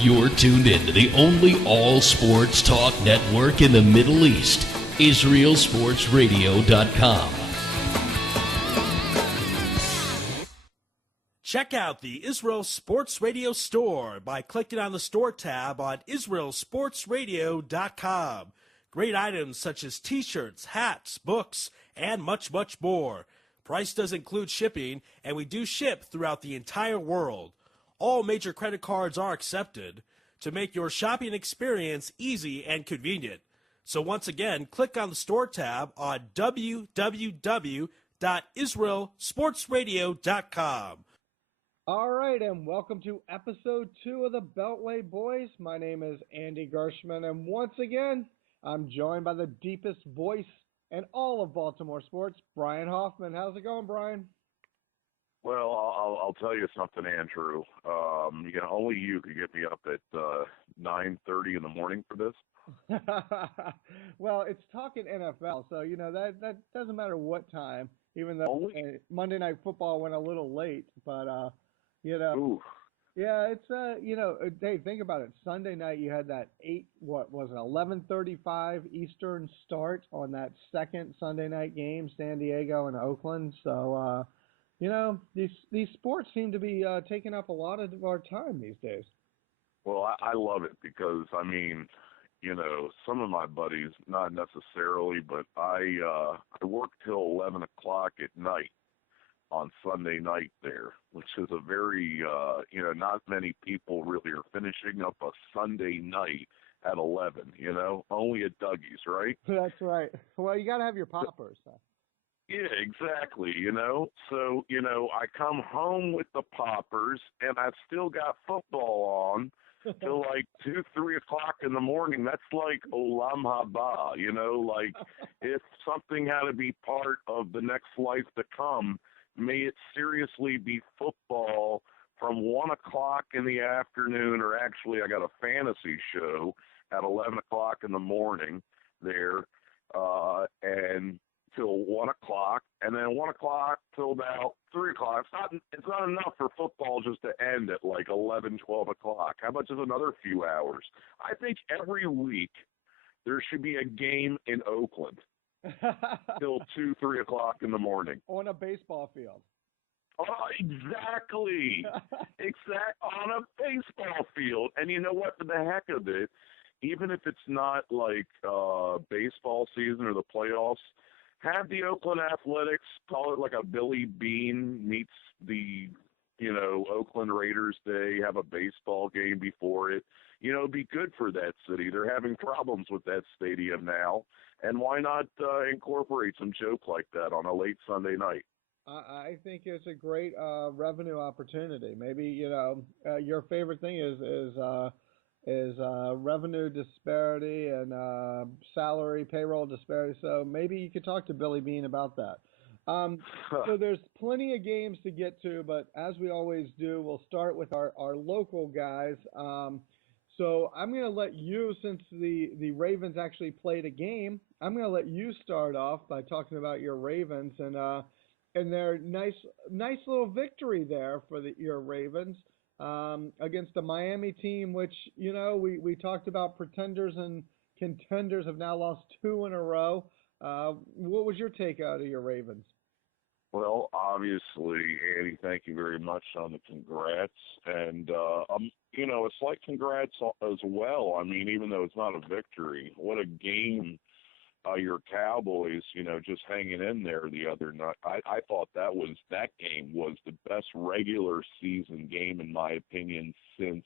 You're tuned in to the only all-sports talk network in the Middle East, IsraelSportsRadio.com. Check out the Israel Sports Radio store by clicking on the store tab on IsraelSportsRadio.com. Great items such as t-shirts, hats, books, and much, much more. Price does include shipping, and we do ship throughout the entire world. All major credit cards are accepted to make your shopping experience easy and convenient. So once again, click on the store tab on www.IsraelSportsRadio.com. All right, and welcome to episode 2 of the Beltway Boys. My name is Andy Gershman, and once again, I'm joined by the deepest voice in all of Baltimore sports, Brian Hoffman. How's it going, Brian? Well, I'll tell you something, Andrew. Only you could get me up at 9:30 in the morning for this. Well, it's talking NFL, so that doesn't matter what time. Even though Monday Night Football went a little late, but Ooh. yeah, it's hey, think about it. Sunday night you had that 11:35 Eastern start on that second Sunday night game, San Diego and Oakland. So these sports seem to be taking up a lot of our time these days. Well, I love it because some of my buddies, not necessarily, but I work till 11 o'clock at night on Sunday night there, which is a very, not many people really are finishing up a Sunday night at 11, only at Dougie's, right? That's right. Well, you got to have your poppers. So. Yeah, exactly, So, I come home with the poppers and I've still got football on till like 2, 3 o'clock in the morning. That's like olam haba, like if something had to be part of the next life to come, may it seriously be football from 1 o'clock in the afternoon, or actually I got a fantasy show at 11 o'clock in the morning there, and till 1 o'clock, and then 1 o'clock till about 3 o'clock. It's not enough for football just to end at like 11, 12 o'clock. How much is another few hours? I think every week there should be a game in Oakland till 2, 3 o'clock in the morning. On a baseball field. Oh, exactly. On a baseball field. And you know what? For the heck of it, even if it's not like baseball season or the playoffs, have the Oakland Athletics, call it like a Billy Bean meets the, Oakland Raiders Day, have a baseball game before it. It'd be good for that city. They're having problems with that stadium now. And why not incorporate some joke like that on a late Sunday night? I think it's a great revenue opportunity. Maybe, your favorite thing is revenue disparity and salary payroll disparity. So maybe you could talk to Billy Bean about that. So there's plenty of games to get to, but as we always do, we'll start with our local guys. So I'm going to let you, since the Ravens actually played a game, I'm going to let you start off by talking about your Ravens and their nice little victory there for your Ravens. Against the Miami team, which, we talked about pretenders and contenders have now lost 2 in a row. What was your take out of your Ravens? Well, obviously, Andy, thank you very much on the congrats. And, a slight congrats as well. I mean, even though it's not a victory, what a game. Your Cowboys, just hanging in there the other night. I thought that game was the best regular season game, in my opinion, since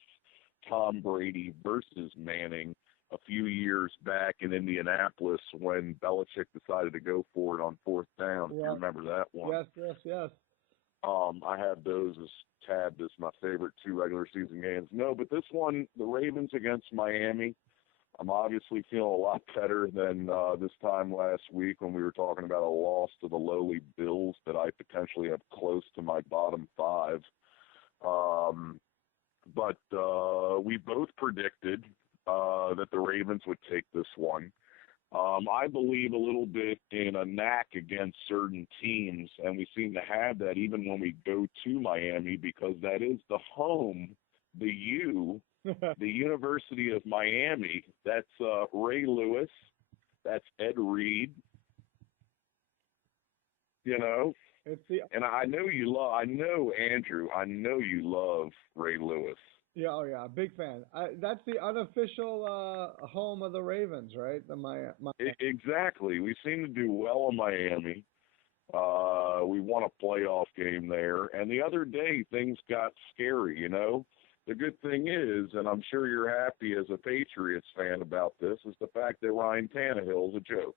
Tom Brady versus Manning a few years back in Indianapolis when Belichick decided to go for it on 4th down. Yeah. You remember that one? Yes. I have those as tabbed as my favorite 2 regular season games. No, but this one, the Ravens against Miami, I'm obviously feeling a lot better than this time last week when we were talking about a loss to the lowly Bills that I potentially have close to my bottom 5. But we both predicted that the Ravens would take this one. I believe a little bit in a knack against certain teams, and we seem to have that even when we go to Miami because that is the home, the U The University of Miami, that's Ray Lewis, that's Ed Reed, you know. And I know Andrew, I know you love Ray Lewis. Yeah, oh yeah, big fan. That's the unofficial home of the Ravens, right? Exactly. We seem to do well in Miami. We won a playoff game there, and the other day things got scary, you know. The good thing is, and I'm sure you're happy as a Patriots fan about this, is the fact that Ryan Tannehill's a joke.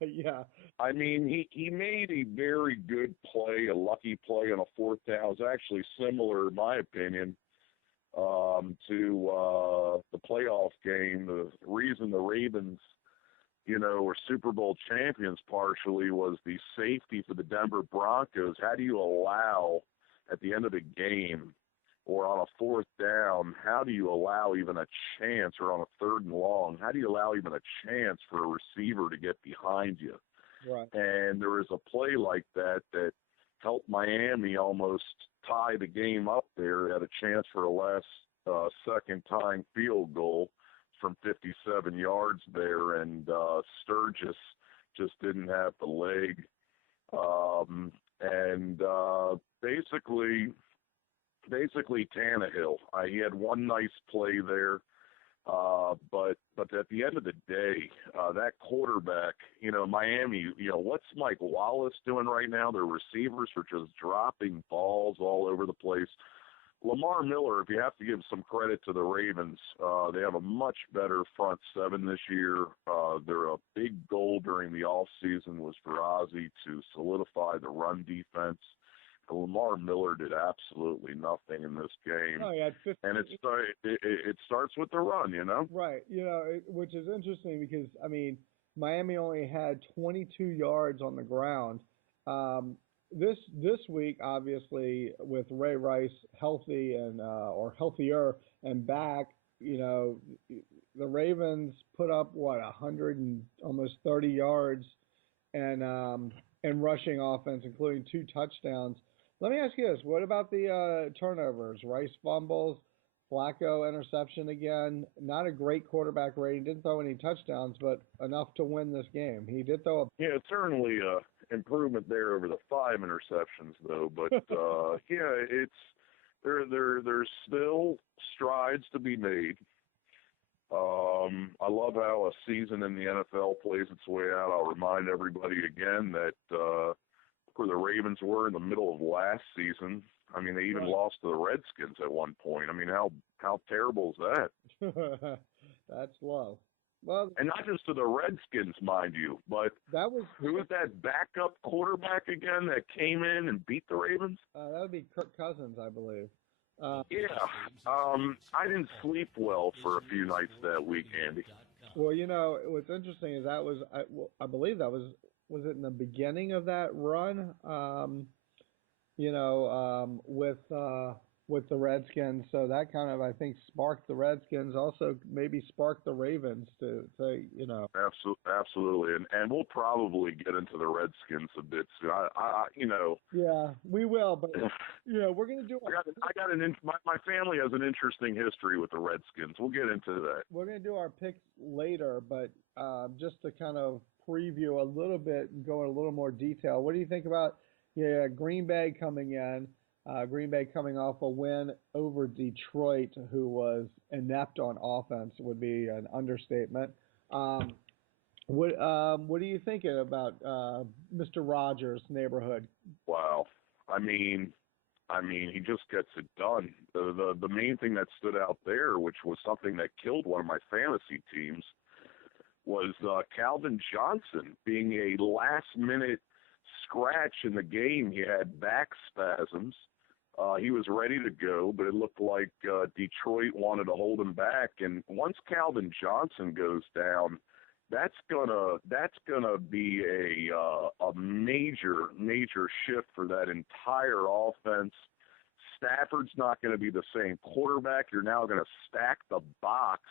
Yeah. I mean, he made a very good play, a lucky play on a fourth down. It was actually similar, in my opinion, to the playoff game. The reason the Ravens, you know, were Super Bowl champions partially was the safety for the Denver Broncos. How do you allow, at the end of the game, or on a fourth down, how do you allow even a chance, or on a third and long, how do you allow even a chance for a receiver to get behind you? Right. And there was a play like that helped Miami almost tie the game up there. They had a chance for a last second tying field goal from 57 yards there, and Sturgis just didn't have the leg. Basically Tannehill. He had one nice play there, but at the end of the day, that quarterback, you know, Miami, you know, what's Mike Wallace doing right now? Their receivers are just dropping balls all over the place. Lamar Miller, if you have to give some credit to the Ravens, they have a much better front seven this year. A big goal during the offseason was for Ozzie to solidify the run defense. Lamar Miller did absolutely nothing in this game. Oh, yeah, and it starts with the run, you know? Right. You know, which is interesting because, I mean, Miami only had 22 yards on the ground. This week, obviously, with Ray Rice healthy and or healthier and back, you know, the Ravens put up 100 and almost 30 yards and rushing offense, including 2 touchdowns. Let me ask you this: what about the turnovers? Rice fumbles, Flacco interception again. Not a great quarterback rating. Didn't throw any touchdowns, but enough to win this game. He did throw a. Yeah, certainly improvement there over the 5 interceptions, though. But yeah, there's still strides to be made. I love how a season in the NFL plays its way out. I'll remind everybody again that where the Ravens were in the middle of last season. I mean, they even lost to the Redskins at one point. I mean, how terrible is that? That's low. Well, and not just to the Redskins, mind you, but who was that backup quarterback again that came in and beat the Ravens? That would be Kirk Cousins, I believe. I didn't sleep well for a few nights that week, Andy. Well, you know, what's interesting is that was, I believe that was it in the beginning of that run, with the Redskins. So that kind of, I think, sparked the Redskins, also maybe sparked the Ravens to say, you know. Absolutely. And we'll probably get into the Redskins a bit soon. You know. Yeah, we will. But, you know, we're going to do. My family has an interesting history with the Redskins. We'll get into that. We're going to do our picks later, but just to kind of preview a little bit and go in a little more detail. What do you think about Green Bay coming in? Green Bay coming off a win over Detroit, who was inept on offense, would be an understatement. What are you thinking about Mr. Rogers' neighborhood? Wow, I mean, he just gets it done. The main thing that stood out there, which was something that killed one of my fantasy teams, was Calvin Johnson being a last-minute scratch in the game. He had back spasms. He was ready to go, but it looked like Detroit wanted to hold him back. And once Calvin Johnson goes down, that's gonna be a major shift for that entire offense. Stafford's not going to be the same quarterback. You're now going to stack the box.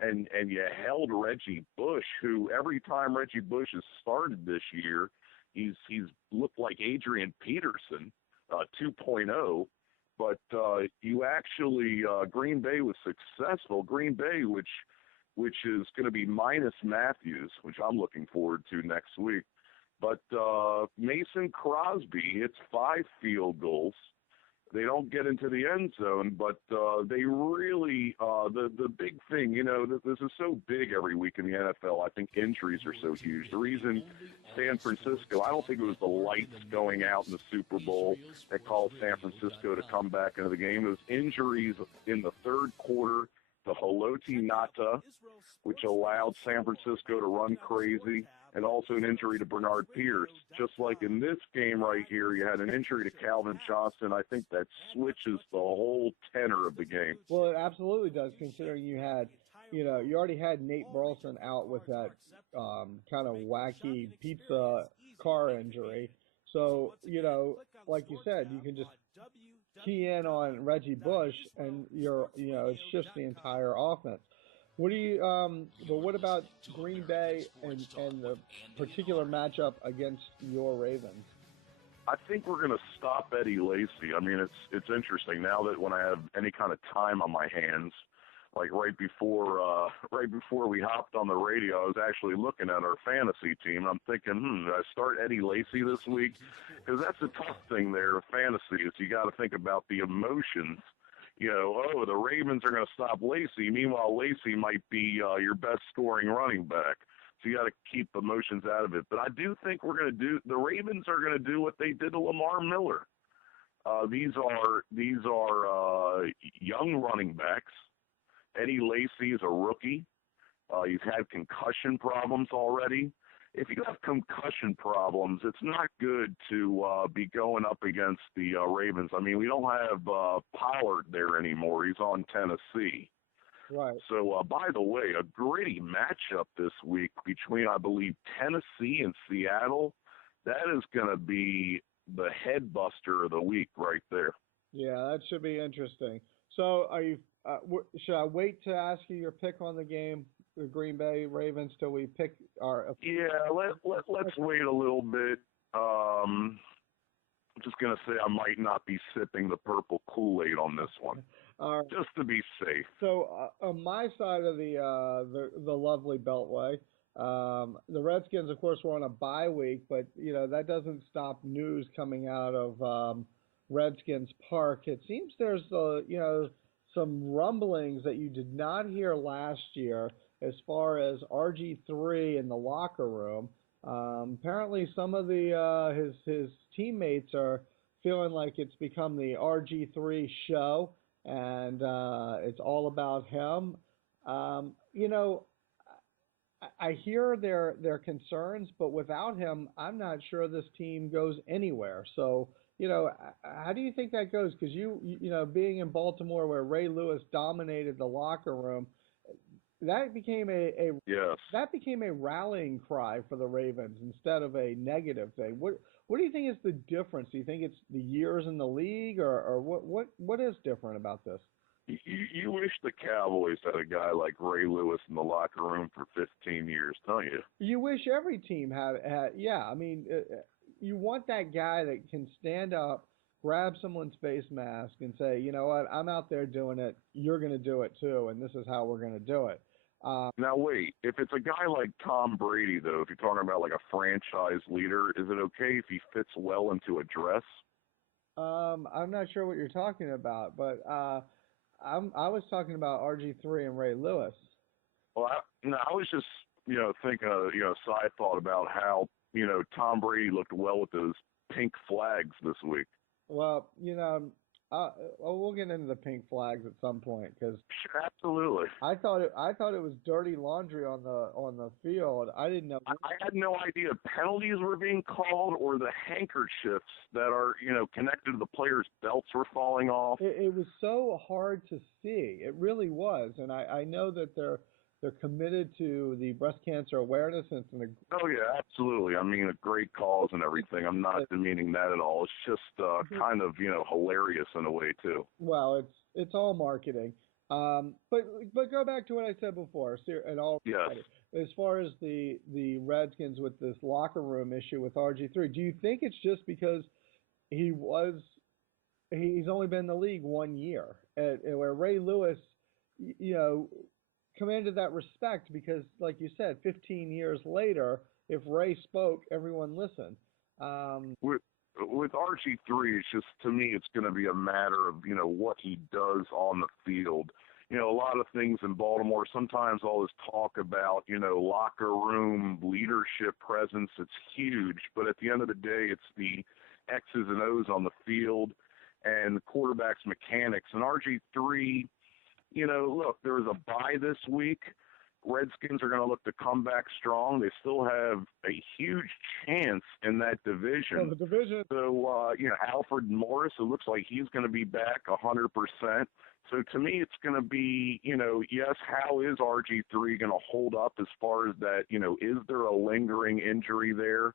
And you held Reggie Bush, who every time Reggie Bush has started this year, he's looked like Adrian Peterson 2.0. But you actually Green Bay was successful. Green Bay, which is going to be minus Matthews, which I'm looking forward to next week. But Mason Crosby hits 5 field goals. They don't get into the end zone, but they really the big thing, this is so big every week in the NFL. I think injuries are so huge. The reason San Francisco, I don't think it was the lights going out in the Super Bowl that caused San Francisco to come back into the game. It was injuries in the third quarter, the Haloti Ngata, which allowed San Francisco to run crazy, and also an injury to Bernard Pierce. Just like in this game right here, you had an injury to Calvin Johnson. I think that switches the whole tenor of the game. Well, it absolutely does, considering you already had Nate Burleson out with that kind of wacky pizza car injury. So, like you said, you can just key in on Reggie Bush, and it shifts the entire offense. What about Green Bay and the particular matchup against your Ravens? I think we're going to stop Eddie Lacy. I mean, it's interesting now that when I have any kind of time on my hands, like right before we hopped on the radio, I was actually looking at our fantasy team. I'm thinking, do I start Eddie Lacy this week? Because that's the tough thing there, fantasy, is you got to think about the emotions. The Ravens are going to stop Lacy. Meanwhile, Lacy might be your best scoring running back. So you got to keep emotions out of it. But I do think the Ravens are going to do what they did to Lamar Miller. These are young running backs. Eddie Lacy is a rookie. He's had concussion problems already. If you have concussion problems, it's not good to be going up against the Ravens. I mean, we don't have Pollard there anymore. He's on Tennessee. Right. So, by the way, a gritty matchup this week between, I believe, Tennessee and Seattle. That is going to be the head buster of the week right there. Yeah, that should be interesting. So, should I wait to ask you your pick on the game, the Green Bay Ravens, till we pick our? Yeah, let's wait a little bit. I'm just gonna say I might not be sipping the purple Kool-Aid on this one, just to be safe. So on my side of the lovely Beltway, the Redskins, of course, were on a bye week, but that doesn't stop news coming out of Redskins Park. It seems there's some rumblings that you did not hear last year as far as RG3 in the locker room. Apparently some of his teammates are feeling like it's become the RG3 show, and it's all about him. I hear their concerns, but without him, I'm not sure this team goes anywhere. So, how do you think that goes? Because being in Baltimore where Ray Lewis dominated the locker room, that became a rallying cry for the Ravens instead of a negative thing. What do you think is the difference? Do you think it's the years in the league, or what is different about this? You wish the Cowboys had a guy like Ray Lewis in the locker room for 15 years, don't you? You wish every team had. Yeah, I mean, you want that guy that can stand up, grab someone's face mask, and say, you know what, I'm out there doing it. You're going to do it too, and this is how we're going to do it. Now wait, if it's a guy like Tom Brady, though, if you're talking about like a franchise leader, is it okay if he fits well into a dress? I'm not sure what you're talking about, but I was talking about RG3 and Ray Lewis. Well, I was just thinking side thought about how Tom Brady looked well with those pink flags this week. Well, we'll get into the pink flags at some point, because absolutely. I thought it was dirty laundry on the field. I didn't know. I had no idea penalties were being called, or the handkerchiefs that are connected to the players' belts were falling off. It was so hard to see. It really was, and I know that they're committed to the breast cancer awareness. And oh yeah, absolutely. I mean, a great cause and everything. I'm not demeaning that at all. It's just kind of hilarious in a way too. Well, it's all marketing. But go back to what I said before. And all yes. As far as the Redskins with this locker room issue with RG3, do you think it's just because he was he's only been in the league 1 year, and where Ray Lewis, you know, commanded that respect because, like you said, 15 years later, if Ray spoke, everyone listened. Um, With RG3, it's just to me, it's going to be a matter of what he does on the field. A lot of things in Baltimore. Sometimes all this talk about locker room leadership presence. It's huge, but at the end of the day, it's the X's and O's on the field and the quarterback's mechanics. And RG3, look, there was a bye this week. Redskins are going to look to come back strong. They still have a huge chance in that division. well, the division. So, Alfred Morris, it looks like he's going to be back 100%. So to me, it's going to be, yes, how is RG3 going to hold up as far as that, is there a lingering injury there?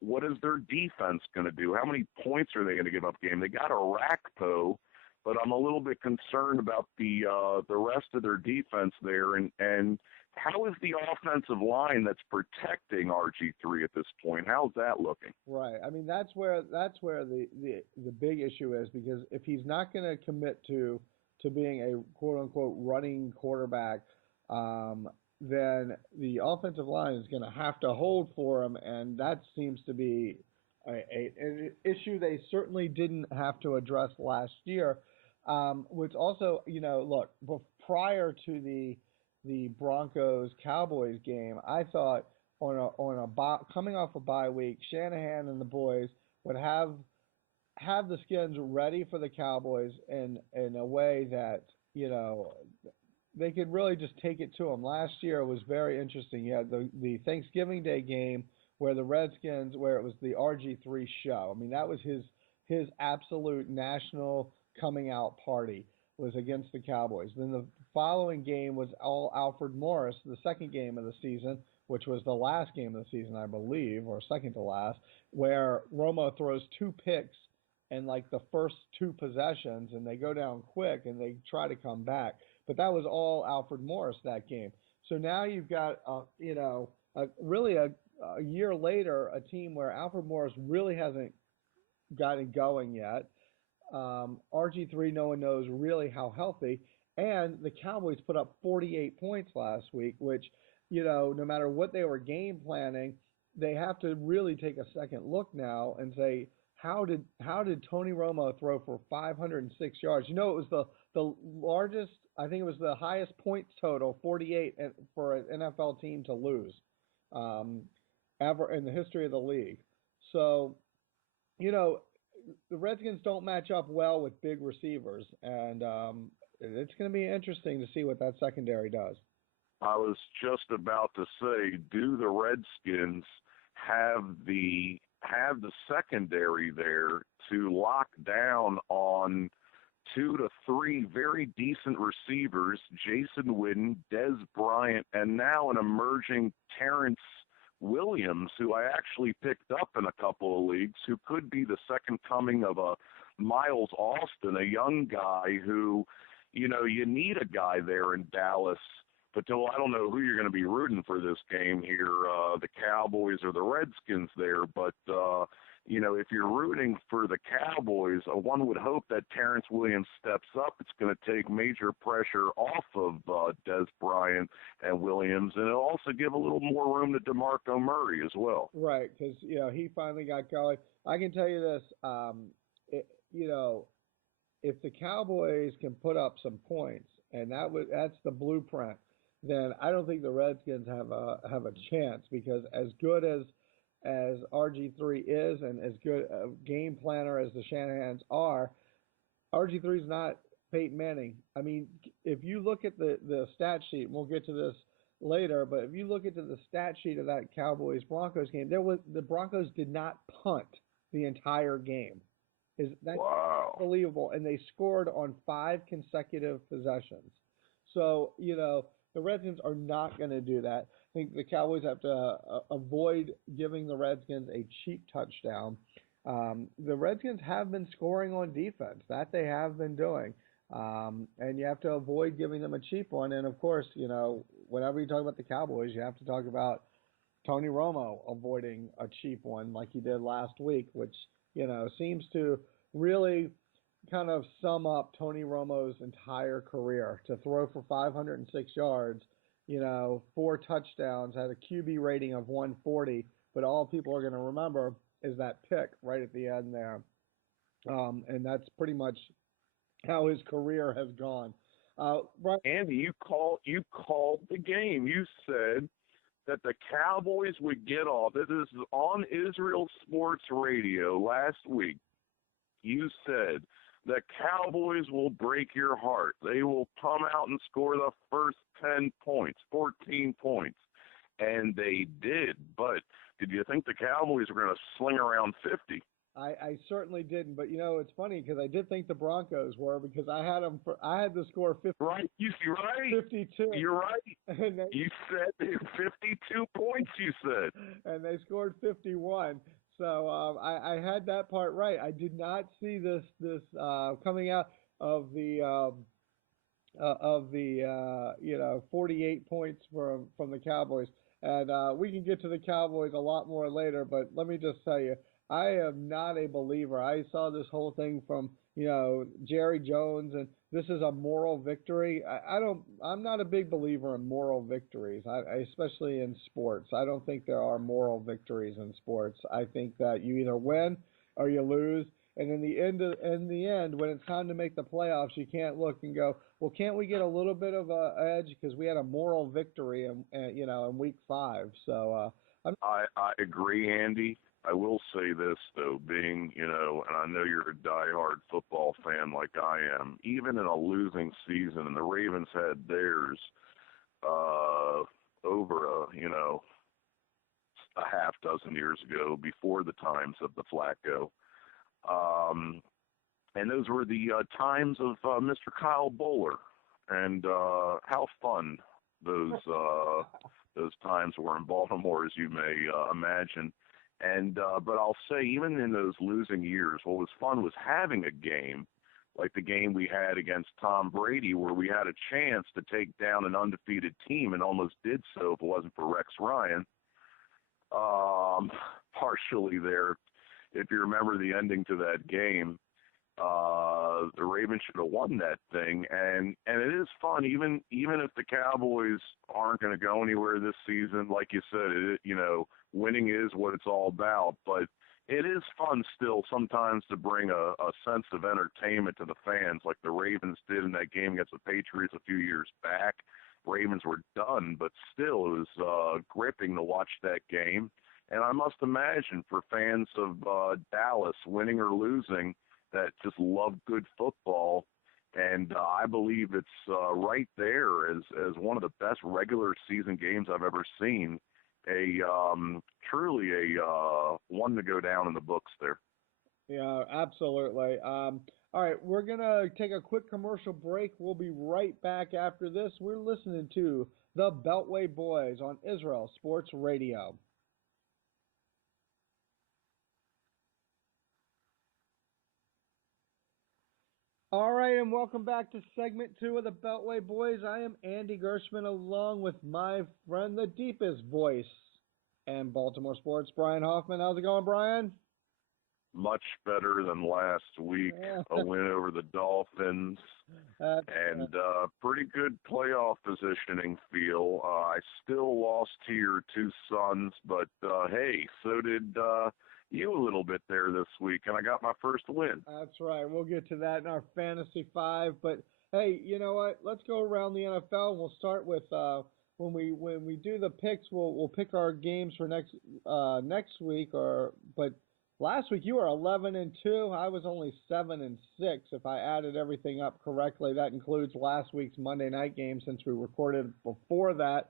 What is their defense going to do? How many points are they going to give up game? They got a Rakpo, but I'm a little bit concerned about the rest of their defense there, and how is the offensive line that's protecting RG3 at this point? How's that looking? Right. I mean, that's where the big issue is because if he's not going to commit to being a quote unquote running quarterback, then the offensive line is going to have to hold for him, and that seems to be an issue they certainly didn't have to address last year. Which also, look, prior to the Broncos Cowboys game, I thought coming off a bye week, Shanahan and the boys would have the Skins ready for the Cowboys in a way that they could really just take it to them. Last year was very interesting. You had the Thanksgiving Day game where the Redskins, where it was the RG3 show. I mean, that was his absolute national coming out party was against the Cowboys. Then the following game was all Alfred Morris, the second game of the season, which was the last game of the season, I believe, or second to last, where Romo throws 2 picks in like the first 2 possessions, and they go down quick and they try to come back. But that was all Alfred Morris that game. So now you've got, really a year later, a team where Alfred Morris really hasn't got it going yet. RG3, no one knows really how healthy. And the Cowboys put up 48 points last week, which, no matter what they were game planning, they have to really take a second look now and say, how did Tony Romo throw for 506 yards? It was the largest, I think it was the highest points total, 48 for an NFL team to lose ever in the history of the league. So, the Redskins don't match up well with big receivers, and it's going to be interesting to see what that secondary does. I was just about to say, do the Redskins have the secondary there to lock down on 2 to 3 very decent receivers, Jason Witten, Dez Bryant, and now an emerging Terrence Williams, who I actually picked up in a couple of leagues, who could be the second coming of a Miles Austin, a young guy who, you need a guy there in Dallas. But I don't know who you're going to be rooting for this game here, the Cowboys or the Redskins there. But, if you're rooting for the Cowboys, one would hope that Terrence Williams steps up. It's going to take major pressure off of Dez Bryant and Williams, and it'll also give a little more room to DeMarco Murray as well. Right, because, he finally got going. I can tell you this, if the Cowboys can put up some points, and that's the blueprint, then I don't think the Redskins have a chance, because as good as RG3 is and as good a game planner as the Shanahans are, RG3 is not Peyton Manning. I mean, if you look at the stat sheet, and we'll get to this later, but if you look at the stat sheet of that Cowboys-Broncos game, the Broncos did not punt the entire game. That's wow. Unbelievable. And they scored on 5 consecutive possessions. So, the Redskins are not going to do that. I think the Cowboys have to avoid giving the Redskins a cheap touchdown. The Redskins have been scoring on defense. That they have been doing. And you have to avoid giving them a cheap one. And, of course, whenever you talk about the Cowboys, you have to talk about Tony Romo avoiding a cheap one like he did last week, which, seems to really kind of sum up Tony Romo's entire career. To throw for 506 yards, 4 touchdowns, had a QB rating of 140, but all people are going to remember is that pick right at the end there. And that's pretty much how his career has gone. Right. Andy, you called the game. You said that the Cowboys would get off. This is on Israel Sports Radio last week. You said the Cowboys will break your heart. They will come out and score the first 10 points, 14 points. And they did. But did you think the Cowboys were going to sling around 50? I certainly didn't, but it's funny because I did think the Broncos were, because I had the score 50. Right, you're right. 52. You're right. You said 52 points. You said, and they scored 51. So I had that part right. I did not see this coming out of the 48 points from the Cowboys, and we can get to the Cowboys a lot more later. But let me just tell you, I am not a believer. I saw this whole thing from, Jerry Jones, and this is a moral victory. I'm not a big believer in moral victories, especially in sports. I don't think there are moral victories in sports. I think that you either win or you lose. And in the end, when it's time to make the playoffs, you can't look and go, well, can't we get a little bit of a edge because we had a moral victory in week 5. So I agree, Andy. I will say this, though, being, and I know you're a diehard football fan like I am, even in a losing season, and the Ravens had theirs over a half dozen years ago, before the times of the Flacco. And those were the times of Mr. Kyle Bowler, and how fun those times were in Baltimore, as you may imagine. And but I'll say, even in those losing years, what was fun was having a game like the game we had against Tom Brady, where we had a chance to take down an undefeated team and almost did so if it wasn't for Rex Ryan. Partially there, if you remember the ending to that game, the Ravens should have won that thing, and it is fun, even if the Cowboys aren't going to go anywhere this season. Like you said, winning is what it's all about, but it is fun still sometimes to bring a sense of entertainment to the fans, like the Ravens did in that game against the Patriots a few years back. Ravens were done, but still it was gripping to watch that game. And I must imagine for fans of Dallas, winning or losing, that just love good football, and I believe it's right there as one of the best regular season games I've ever seen. Truly a one to go down in the books there. Yeah, absolutely. All right, we're gonna take a quick commercial break. We'll be right back after this. We're listening to the Beltway Boys on Israel Sports Radio. All right, and welcome back to segment 2 of the Beltway Boys. I am Andy Gershman, along with my friend, the deepest voice in Baltimore sports, Brian Hoffman. How's it going, Brian? Much better than last week. A win over the Dolphins, and pretty good playoff positioning feel. I still lost to your two sons, but hey, so did you a little bit there this week, and I got my first win. That's right. We'll get to that in our Fantasy 5. But hey, you know what? Let's go around the NFL, and we'll start with when we do the picks. We'll pick our games for next week. But last week you were 11-2. I was only 7-6 if I added everything up correctly. That includes last week's Monday night game since we recorded before that.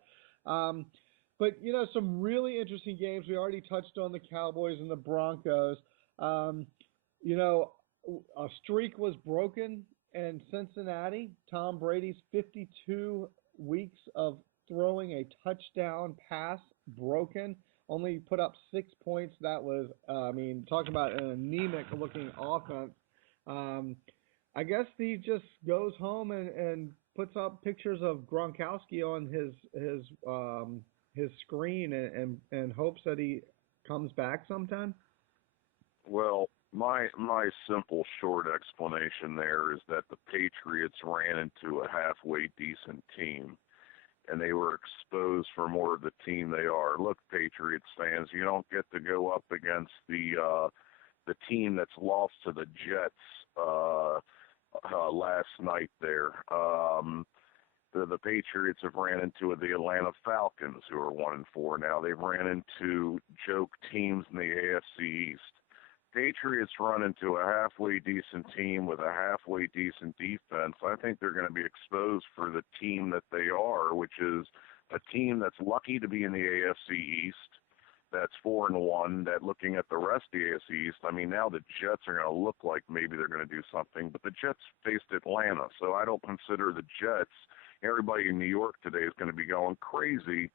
But, some really interesting games. We already touched on the Cowboys and the Broncos. A streak was broken in Cincinnati. Tom Brady's 52 weeks of throwing a touchdown pass broken. Only put up 6 points. That was, talking about an anemic-looking offense. I guess he just goes home and puts up pictures of Gronkowski on his screen and hopes that he comes back sometime? Well, My simple short explanation there is that the Patriots ran into a halfway decent team, and they were exposed for more of the team they are. Look, Patriots fans, you don't get to go up against the team that's lost to the Jets last night there. The Patriots have ran into the Atlanta Falcons, who are 1-4 now. They've ran into joke teams in the AFC East. Patriots run into a halfway decent team with a halfway decent defense. I think they're going to be exposed for the team that they are, which is a team that's lucky to be in the AFC East, that's 4-1, that looking at the rest of the AFC East, I mean, now the Jets are going to look like maybe they're going to do something, but the Jets faced Atlanta, so I don't consider the Jets. Everybody in New York today is going to be going crazy,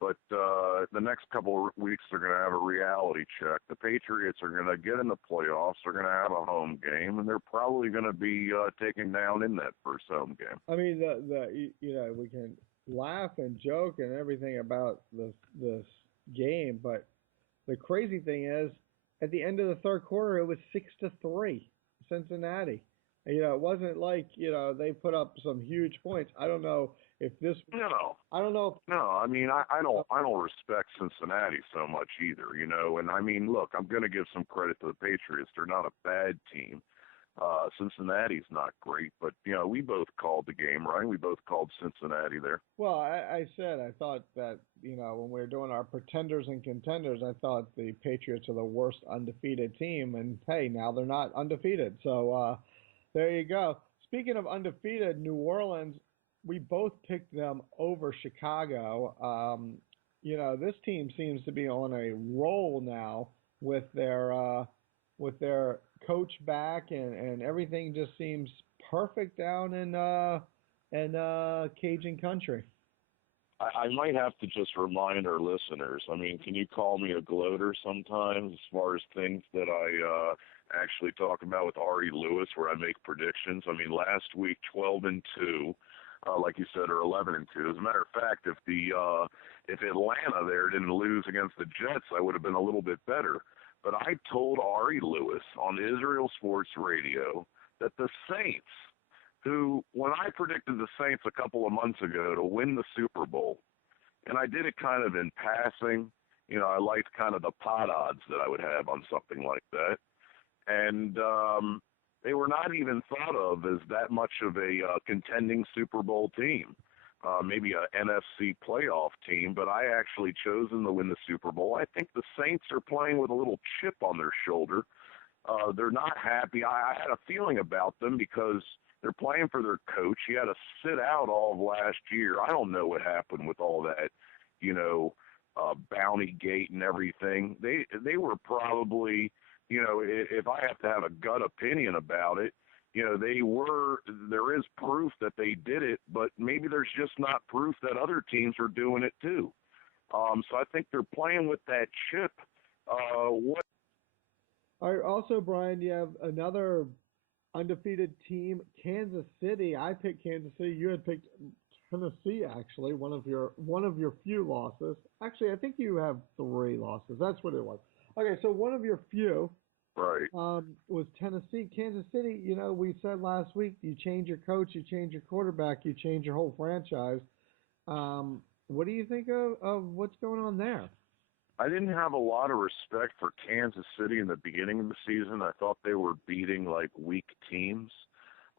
but the next couple of weeks they're going to have a reality check. The Patriots are going to get in the playoffs. They're going to have a home game, and they're probably going to be taken down in that first home game. I mean, we can laugh and joke and everything about this game, but the crazy thing is, at the end of the third quarter, it was 6-3, Cincinnati. It wasn't like they put up some huge points. I don't know if this. No. I don't know. No, I mean I don't respect Cincinnati so much either, And I mean, look, I'm going to give some credit to the Patriots. They're not a bad team. Cincinnati's not great, but we both called the game, right? We both called Cincinnati there. Well, I thought that when we were doing our pretenders and contenders, I thought the Patriots are the worst undefeated team, and hey, now they're not undefeated. So there you go. Speaking of undefeated, New Orleans, we both picked them over Chicago. This team seems to be on a roll now with their coach back, and everything just seems perfect down in Cajun country. I might have to just remind our listeners. I mean, can you call me a gloater sometimes as far as things that I actually talk about with Ari Lewis, where I make predictions? I mean, last week 12-2, like you said, or 11-2. As a matter of fact, if Atlanta there didn't lose against the Jets, I would have been a little bit better. But I told Ari Lewis on Israel Sports Radio that the Saints, who, when I predicted the Saints a couple of months ago to win the Super Bowl, and I did it kind of in passing, I liked kind of the pot odds that I would have on something like that. And they were not even thought of as that much of a contending Super Bowl team. Maybe a NFC playoff team, but I actually chose them to win the Super Bowl. I think the Saints are playing with a little chip on their shoulder. They're not happy. I had a feeling about them because they're playing for their coach. He had to sit out all of last year. I don't know what happened with all that, bounty gate and everything. They were probably, if I have to have a gut opinion about it, there is proof that they did it, but maybe there's just not proof that other teams are doing it too. So I think they're playing with that chip. All right, also, Brian, you have another undefeated team, Kansas City. I picked Kansas City. You had picked Tennessee, actually, one of your few losses. Actually, I think you have 3 losses. That's what it was. Okay, so one of your few. Right. Was Tennessee. Kansas City, we said last week, you change your coach, you change your quarterback, you change your whole franchise. What do you think of what's going on there? I didn't have a lot of respect for Kansas City in the beginning of the season. I thought they were beating, weak teams.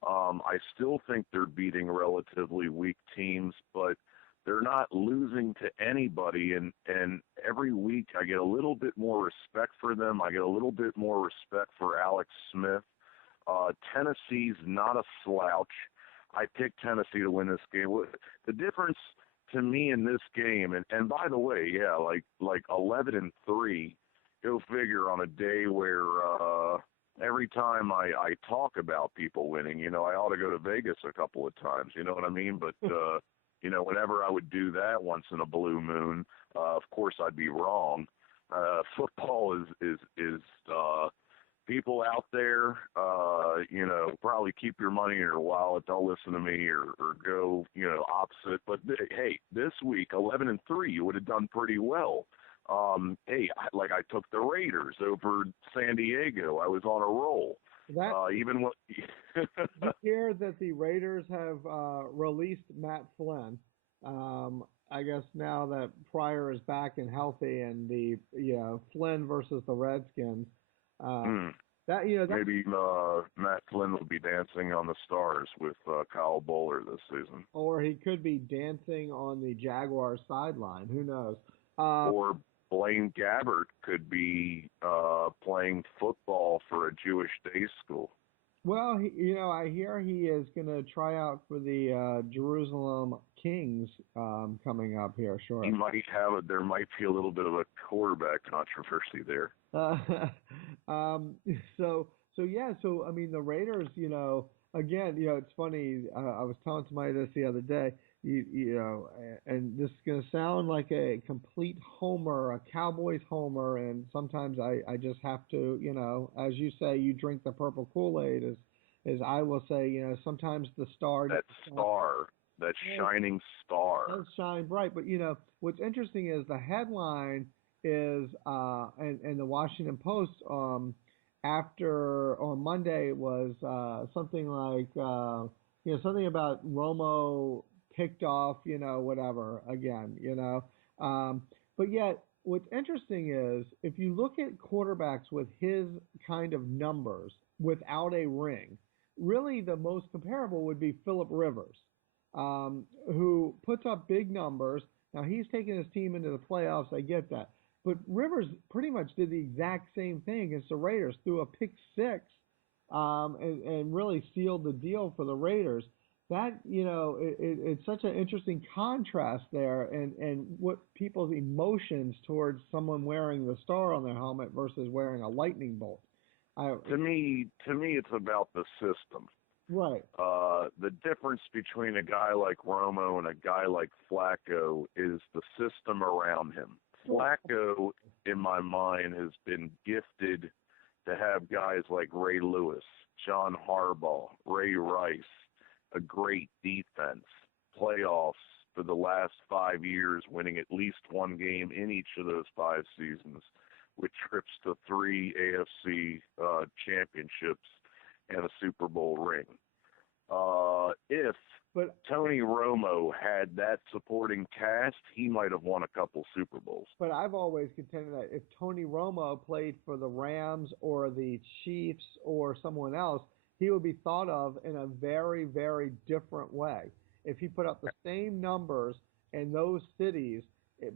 I still think they're beating relatively weak teams, but they're not losing to anybody, and every week I get a little bit more respect for them. I get a little bit more respect for Alex Smith. Tennessee's not a slouch. I picked Tennessee to win this game. The difference to me in this game, and by the way, yeah, like 11-3, go figure on a day where every time I talk about people winning, I ought to go to Vegas a couple of times, you know what I mean? But whenever I would do that once in a blue moon, of course I'd be wrong. Football is people out there, probably keep your money in your wallet. Don't listen to me or go, opposite. But hey, this week, 11-3, you would have done pretty well. Hey, I took the Raiders over San Diego. I was on a roll. Even when you hear that the Raiders have released Matt Flynn. I guess now that Pryor is back and healthy, and the Flynn versus the Redskins. Maybe Matt Flynn will be dancing on the stars with Kyle Bowler this season, or he could be dancing on the Jaguars sideline. Who knows? Or Blaine Gabbert could be playing football for a Jewish day school. Well, I hear he is going to try out for the Jerusalem Kings coming up here shortly. There might be a little bit of a quarterback controversy there. So I mean, the Raiders, again, it's funny. I was telling somebody this the other day. And this is going to sound like a complete homer, a Cowboys homer, and sometimes I just have to, as you say, you drink the purple Kool-Aid, as I will say, sometimes the star. That shining star. Does shine bright, but what's interesting is the headline is, and the Washington Post on Monday was something like, something about Romo picked off, whatever again, but yet what's interesting is if you look at quarterbacks with his kind of numbers without a ring, really the most comparable would be Phillip Rivers, who puts up big numbers. Now he's taken his team into the playoffs. I get that. But Rivers pretty much did the exact same thing against the Raiders, threw a pick six, and really sealed the deal for the Raiders. That, it's such an interesting contrast there, and what people's emotions towards someone wearing the star on their helmet versus wearing a lightning bolt. To me, it's about the system. Right. The difference between a guy like Romo and a guy like Flacco is the system around him. Flacco, in my mind, has been gifted to have guys like Ray Lewis, John Harbaugh, Ray Rice, a great defense, playoffs for the last 5 years, winning at least one game in each of those 5 seasons, with trips to 3 AFC championships and a Super Bowl ring. If Tony Romo had that supporting cast, he might have won a couple Super Bowls. But I've always contended that if Tony Romo played for the Rams or the Chiefs or someone else, he would be thought of in a very, very different way. If he put up the same numbers in those cities,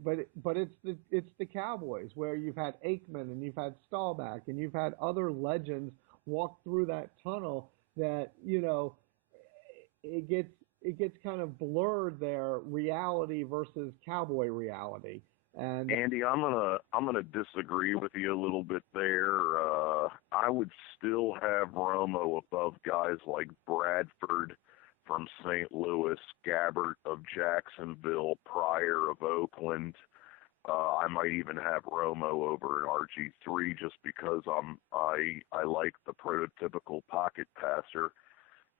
but it's the Cowboys, where you've had Aikman and you've had Staubach and you've had other legends walk through that tunnel that, it gets kind of blurred there, reality versus Cowboy reality. And Andy, I'm gonna disagree with you a little bit there. I would still have Romo above guys like Bradford from St. Louis, Gabbert of Jacksonville, Pryor of Oakland. I might even have Romo over an RG3 just because I like the prototypical pocket passer.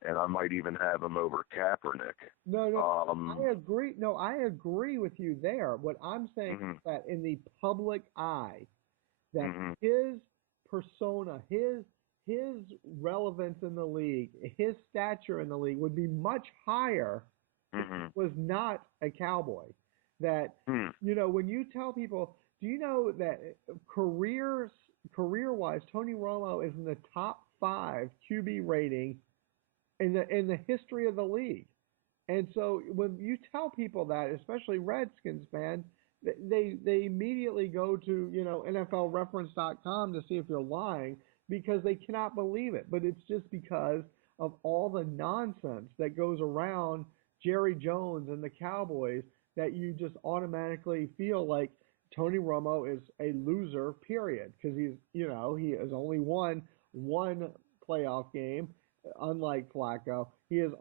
And I might even have him over Kaepernick. No, I agree. No, I agree with you there. What I'm saying is that in the public eye, that his persona, his relevance in the league, his stature in the league would be much higher if he was not a Cowboy. That, when you tell people, do you know that career-wise, Tony Romo is in the top 5 QB rating in the history of the league. And so when you tell people that, especially Redskins fans, they immediately go to, NFLreference.com to see if you're lying, because they cannot believe it. But it's just because of all the nonsense that goes around Jerry Jones and the Cowboys that you just automatically feel like Tony Romo is a loser, period. Because he has only won one playoff game. Unlike Flacco, he is,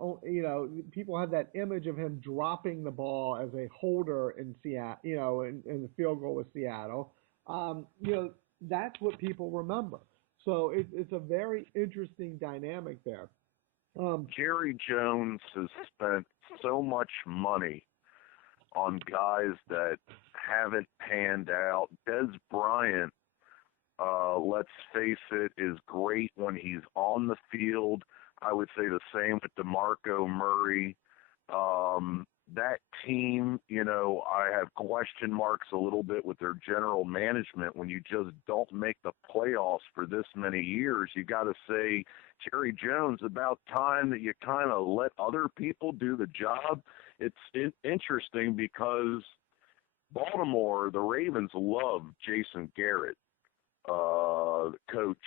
people have that image of him dropping the ball as a holder in Seattle, in the field goal with Seattle. That's what people remember. So it's a very interesting dynamic there. Jerry Jones has spent so much money on guys that haven't panned out. Des Bryant, let's face it, is great when he's on the field. I would say the same with DeMarco Murray. That team, I have question marks a little bit with their general management. When you just don't make the playoffs for this many years, you got to say, Jerry Jones, about time that you kind of let other people do the job. It's interesting because Baltimore, the Ravens love Jason Garrett, coach.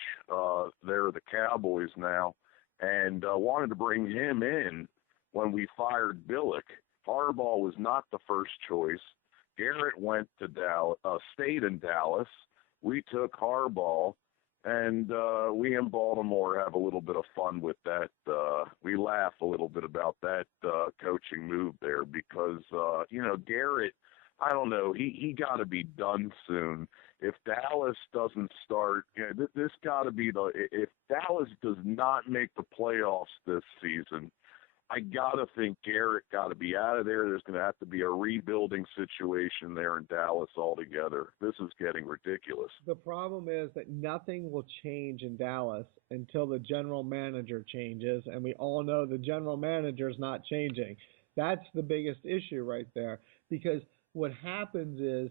They're the Cowboys now, and wanted to bring him in when we fired Billick. Harbaugh was not the first choice. Garrett went to Dallas, stayed in Dallas. We took Harbaugh, and we in Baltimore have a little bit of fun with that. We laugh a little bit about that coaching move there because, Garrett, I don't know, he got to be done soon. If Dallas doesn't start, this got to be if Dallas does not make the playoffs this season, I got to think Garrett got to be out of there. There's going to have to be a rebuilding situation there in Dallas altogether. This is getting ridiculous. The problem is that nothing will change in Dallas until the general manager changes, and we all know the general manager is not changing. That's the biggest issue right there, because what happens is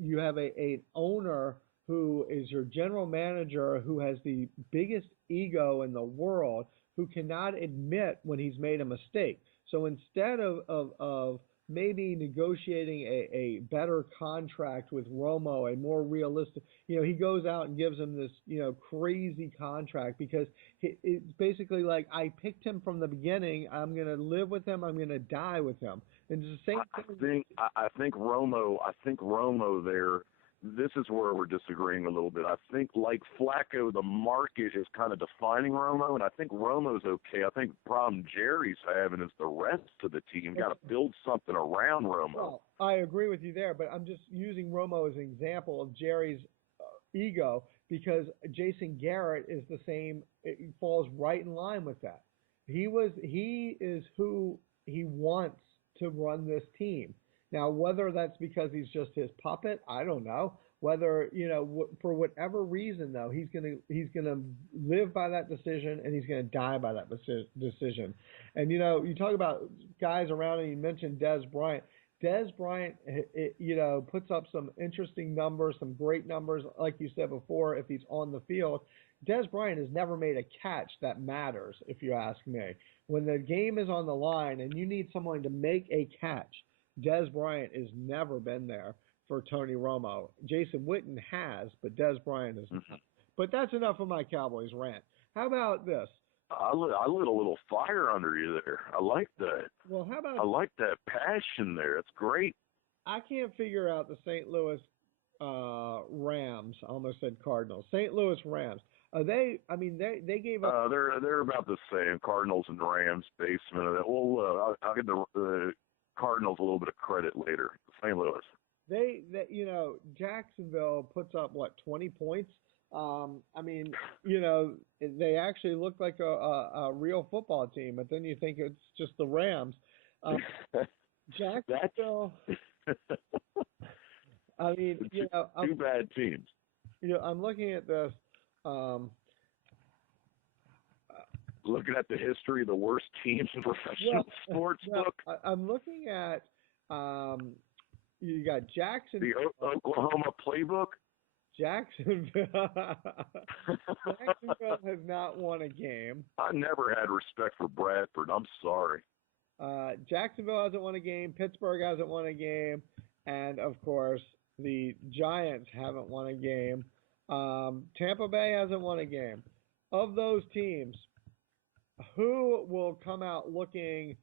you have an owner who is your general manager who has the biggest ego in the world, who cannot admit when he's made a mistake. So instead of maybe negotiating a better contract with Romo, a more realistic, he goes out and gives him this, crazy contract because it's basically like, I picked him from the beginning. I'm going to live with him. I'm going to die with him. And it's the same thing. I think Romo there, this is where we're disagreeing a little bit. I think, like Flacco, the market is kind of defining Romo, and I think Romo's okay. I think the problem Jerry's having is the rest of the team. Got to build something around Romo. Well, I agree with you there, but I'm just using Romo as an example of Jerry's ego because Jason Garrett is the same. It falls right in line with that. He is who he wants to run this team. Now, whether that's because he's just his puppet, I don't know. Whether, for whatever reason, though, he's gonna live by that decision and he's gonna die by that decision. And you talk about guys around him. You mentioned Des Bryant. Des Bryant, puts up some interesting numbers, some great numbers, like you said before. If he's on the field, Des Bryant has never made a catch that matters. If you ask me, when the game is on the line and you need someone to make a catch, Des Bryant has never been there for Tony Romo. Jason Witten has, but Des Bryant is not. But that's enough of my Cowboys rant. How about this? I lit a little fire under you there. I like that. Well, how about? I like that passion there. It's great. I can't figure out the St. Louis Rams. I almost said Cardinals. St. Louis Rams. Are they? I mean, they gave up. They're about the same. Cardinals and Rams, basement of that. Well, I'll give the Cardinals a little bit of credit later. St. Louis. They Jacksonville puts up 20 points. I mean, they actually look like a real football team, but then you think it's just the Rams. Jacksonville. I mean, two bad teams. I'm looking at this. Looking at the history of the worst teams in professional sports book. I'm looking at you got Jacksonville. The Oklahoma playbook. Jacksonville has not won a game. I never had respect for Bradford. I'm sorry. Jacksonville hasn't won a game. Pittsburgh hasn't won a game. And, of course, the Giants haven't won a game. Tampa Bay hasn't won a game. Of those teams, who will come out looking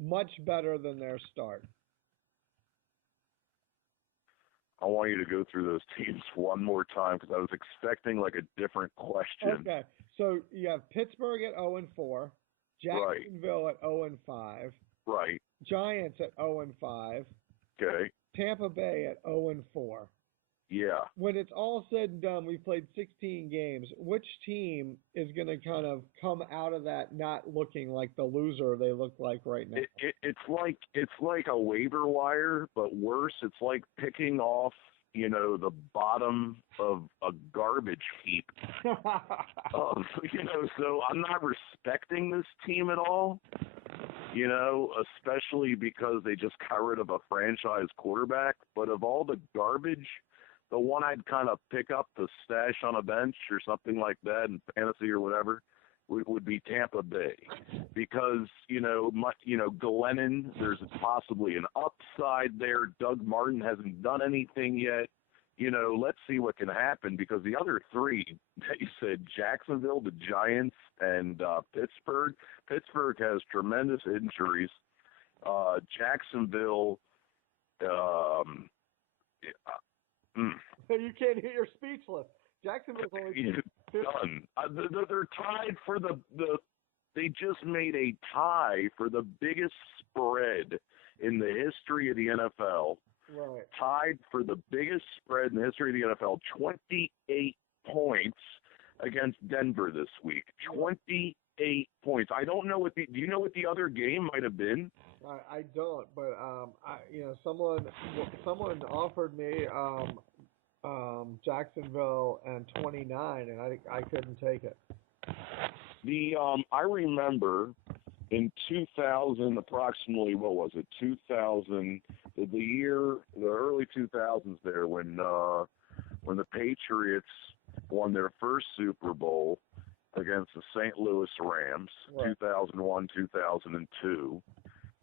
much better than their start? I want you to go through those teams one more time because I was expecting a different question. Okay, so you have Pittsburgh at 0-4, Jacksonville at 0-5, right? Giants at 0-5, okay, Tampa Bay at 0-4. Yeah. When it's all said and done, we played 16 games. Which team is going to kind of come out of that not looking like the loser they look like right now? It's like a waiver wire, but worse. It's like picking off, the bottom of a garbage heap. So I'm not respecting this team at all. Especially because they just got rid of a franchise quarterback. But of all the garbage, the one I'd kind of pick up to stash on a bench or something like that in fantasy or whatever would be Tampa Bay, because Glennon, there's possibly an upside there. Doug Martin hasn't done anything yet. Let's see what can happen, because the other three that you said, Jacksonville, the Giants, and Pittsburgh. Pittsburgh has tremendous injuries. Jacksonville. You can't hear, you're speechless. Jacksonville's only done. They're tied for the. They just made a tie for the biggest spread in the history of the NFL. Right. Tied for the biggest spread in the history of the NFL, 28 points against Denver this week. 28 points. I don't know do you know what the other game might have been? I don't, but someone offered me Jacksonville and 29, and I couldn't take it. I remember in 2000, approximately, what was it? 2000, the early 2000s there, when the Patriots won their first Super Bowl against the St. Louis Rams, right. 2001, 2002.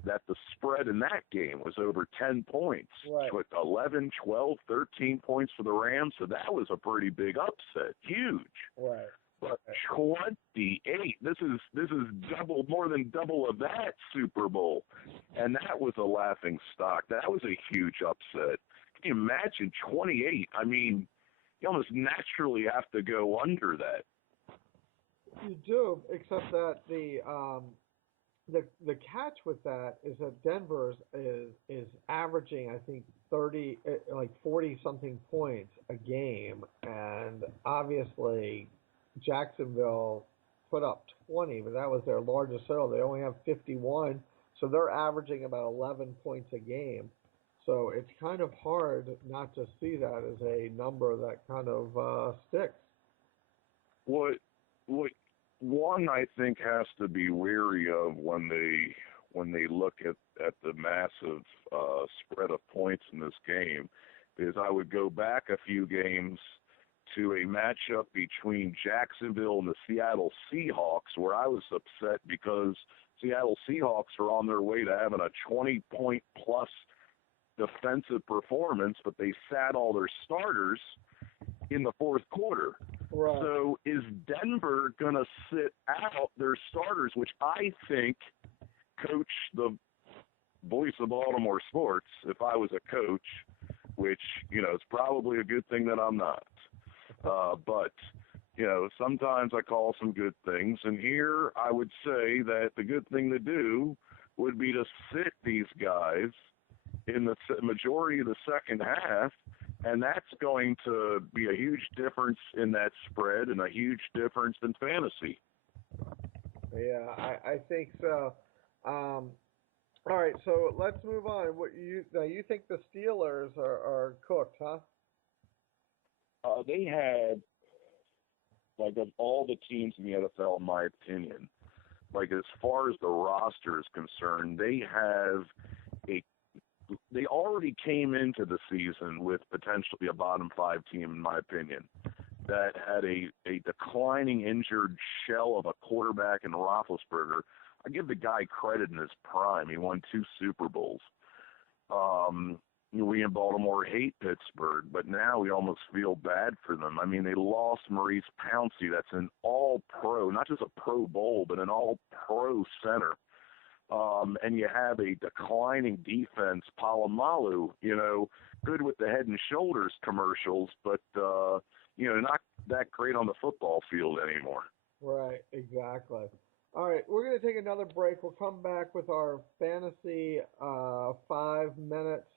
That the spread in that game was over 10 points, right. With 11, 12, 13 points for the Rams. So that was a pretty big upset, huge. Right. But 28, this is more than double of that Super Bowl, and that was a laughing stock. That was a huge upset. Can you imagine 28? I mean, you almost naturally have to go under that. You do, except that the catch with that is that Denver is averaging, I think, 40 something points a game, and obviously Jacksonville put up 20, but that was their largest total. They only have 51, so they're averaging about 11 points a game. So it's kind of hard not to see that as a number that kind of sticks. What one I think has to be wary of when they look at the massive spread of points in this game is I would go back a few games to a matchup between Jacksonville and the Seattle Seahawks, where I was upset because Seattle Seahawks are on their way to having a 20-point-plus defensive performance, but they sat all their starters in the fourth quarter. Right. So is Denver going to sit out their starters, which I think coach the voice of Baltimore sports, if I was a coach, which, it's probably a good thing that I'm not. But, sometimes I call some good things. And here I would say that the good thing to do would be to sit these guys in the majority of the second half. And that's going to be a huge difference in that spread and a huge difference in fantasy. Yeah, I think so. All right, so let's move on. You think the Steelers are cooked, huh? They had, of all the teams in the NFL, in my opinion, as far as the roster is concerned, they already came into the season with potentially a bottom five team, in my opinion, that had a declining injured shell of a quarterback in Roethlisberger. I give the guy credit in his prime. He won 2 Super Bowls. We in Baltimore hate Pittsburgh, but now we almost feel bad for them. I mean, they lost Maurice Pouncey. That's an all-pro, not just a Pro Bowl, but an all-pro center. And you have a declining defense, Palomalu, good with the Head and Shoulders commercials, but, not that great on the football field anymore. Right, exactly. All right, we're going to take another break. We'll come back with our fantasy 5 minutes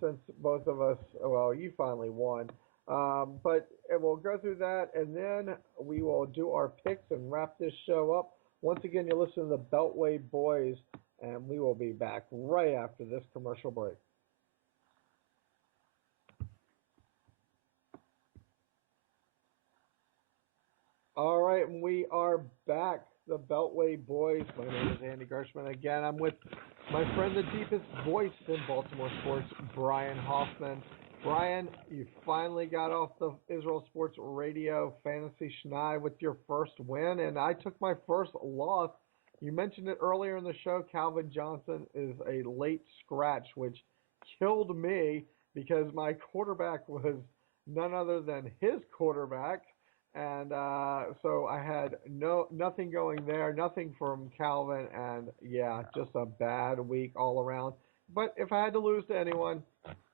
since both of us, well, you finally won. But we'll go through that, and then we will do our picks and wrap this show up. Once again, you're listening to the Beltway Boys, and we will be back right after this commercial break. All right, and we are back, the Beltway Boys. My name is Andy Gershman. Again, I'm with my friend, the deepest voice in Baltimore sports, Brian Hoffman. Brian, you finally got off the Israel Sports Radio Fantasy Schneid with your first win, and I took my first loss. You mentioned it earlier in the show. Calvin Johnson is a late scratch, which killed me because my quarterback was none other than his quarterback. And so I had nothing going there, nothing from Calvin, and yeah, just a bad week all around. But if I had to lose to anyone,